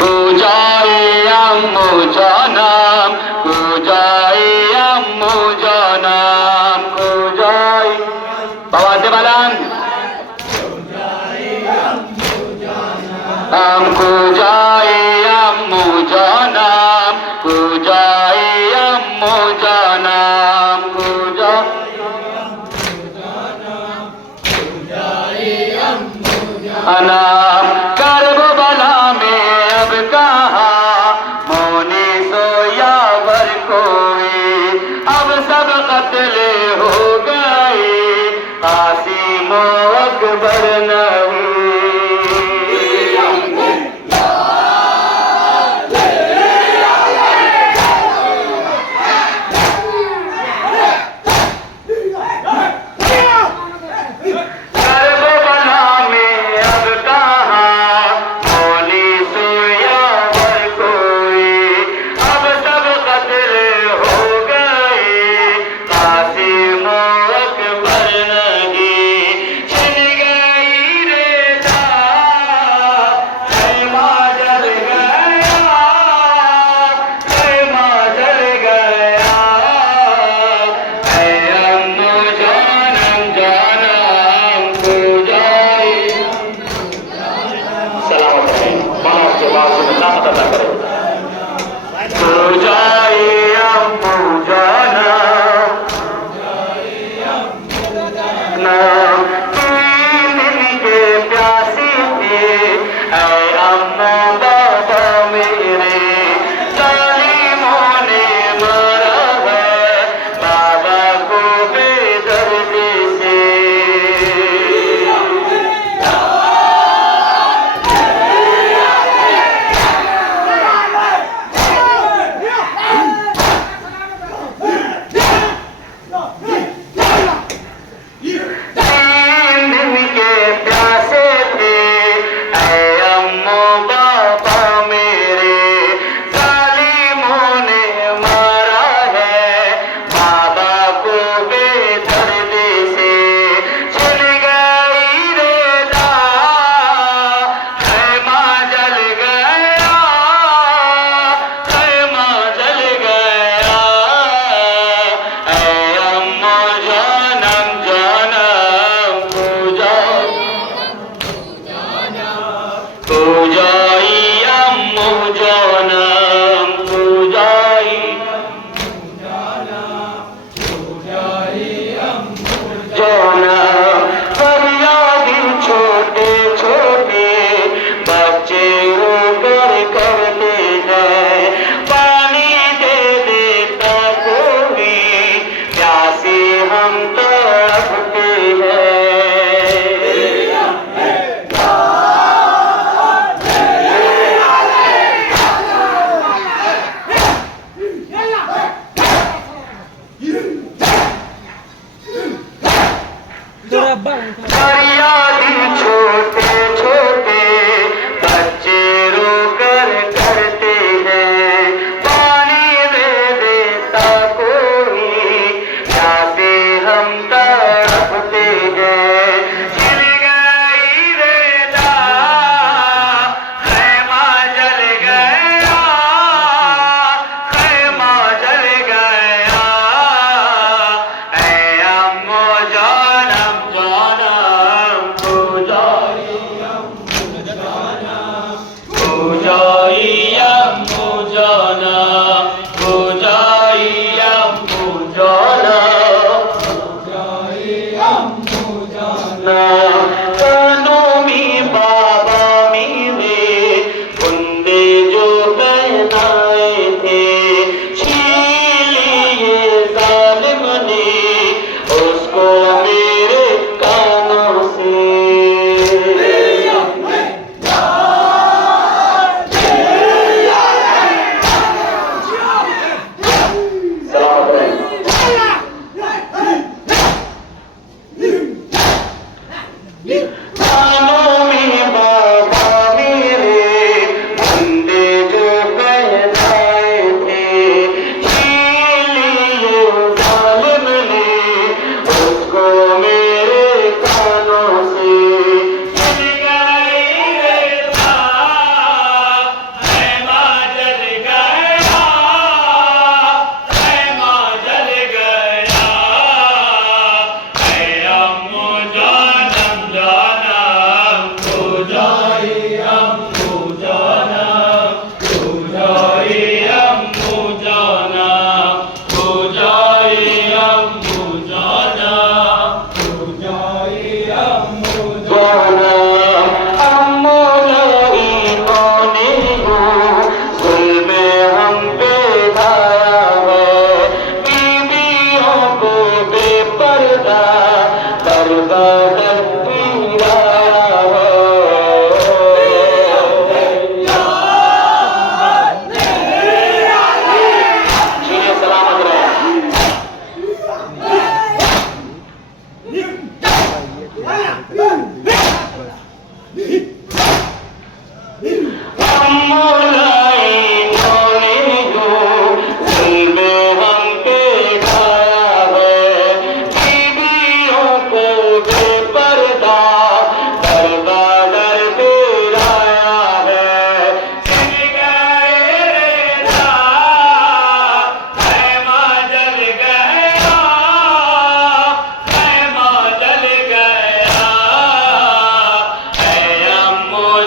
কুজাই আম্মু জানাম, কুজাই আম্মু জানাম, কুজাই বাবা দে বালান কুজাই আম্মু জানাম, কুজাই আম্মু জানাম, अनाम करबला में अब कहाँ मोनी सोया वर कोई, अब सब कत्ले हो गए कासिम अकबर नहीं।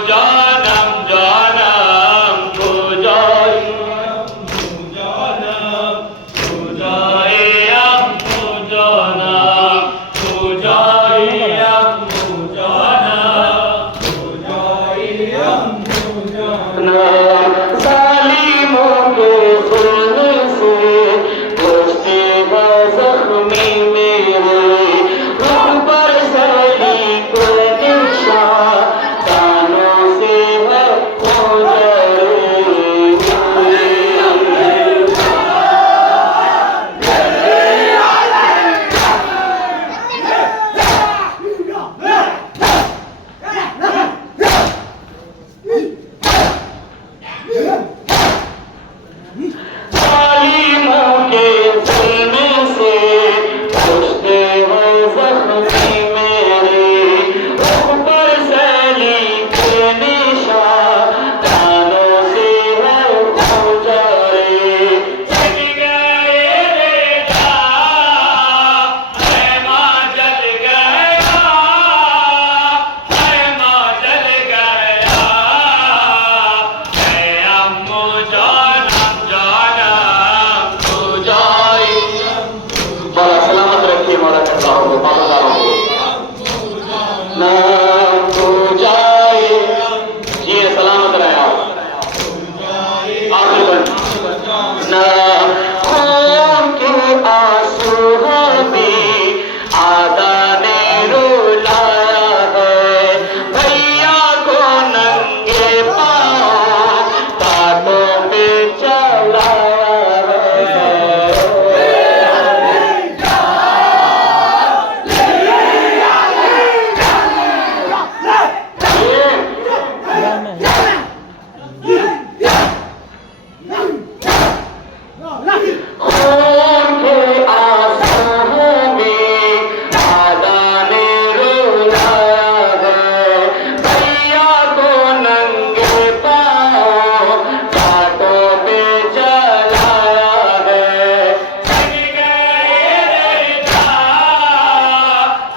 जानम जानम तू जाए तू जाए अम्मू जानम तू जाए अम्मू जानम तू जाए अम्मू जानम जालिमों के खून से पोंछते हैं जख्मी मेरे रुख पर सली को निशान दानों से है जालिमों के जुल्म से पोंछते हैं जख्मी मेरे रुख पर सली के निशान दानों से है गुजारे जग गए रेजा रहमा जल गया रहमा जल गया है अम्मू जानम जानम तू जाए बड़ा सलामत रखिए मौला करता हो बाबादारों को नाम तू जाए ये सलामत रहे आप आखिर बन नाम खून के आंसू हमें आदा ने रुलाया है भैया को नंगे पाँव कांटों पे चलाया है खून के आंसू में आदा ने रुलाया है भैया को नंगे पाँव कांटों पे चलाया है जग गए रेजा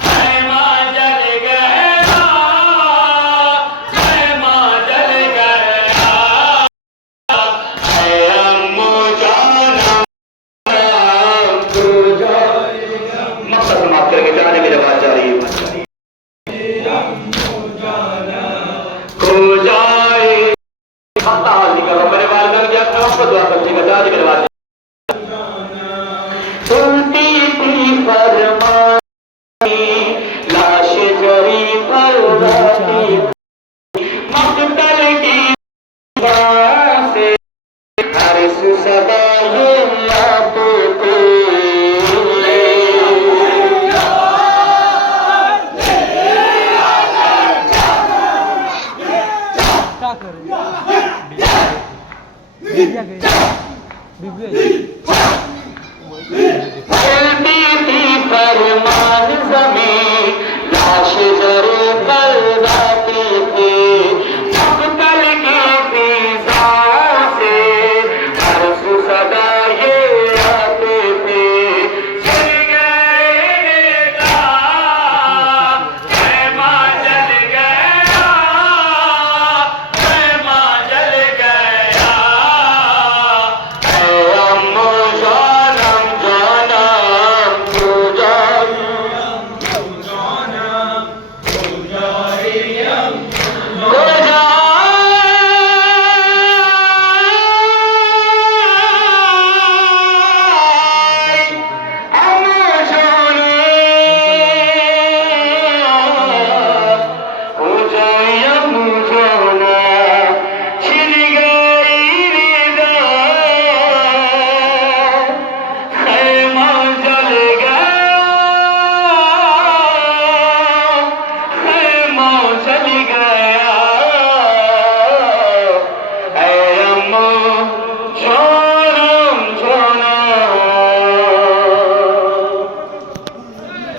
रहमा जल गया रहमा जल गया है अम्मू जानम तू जाए मकसद समाप्त करके जाने की जवाब जारी है तू जाए खाता हाल निकालो मेरे वालिदैन की अपने आप को दुआ करने का जाने की जवाब सुनती थी फरमानी लाश जरी पर रहती मकतल की बात से हर सुसदा ये आपको क्या करें बिबिया गई चलती थी फरमान ज़मीं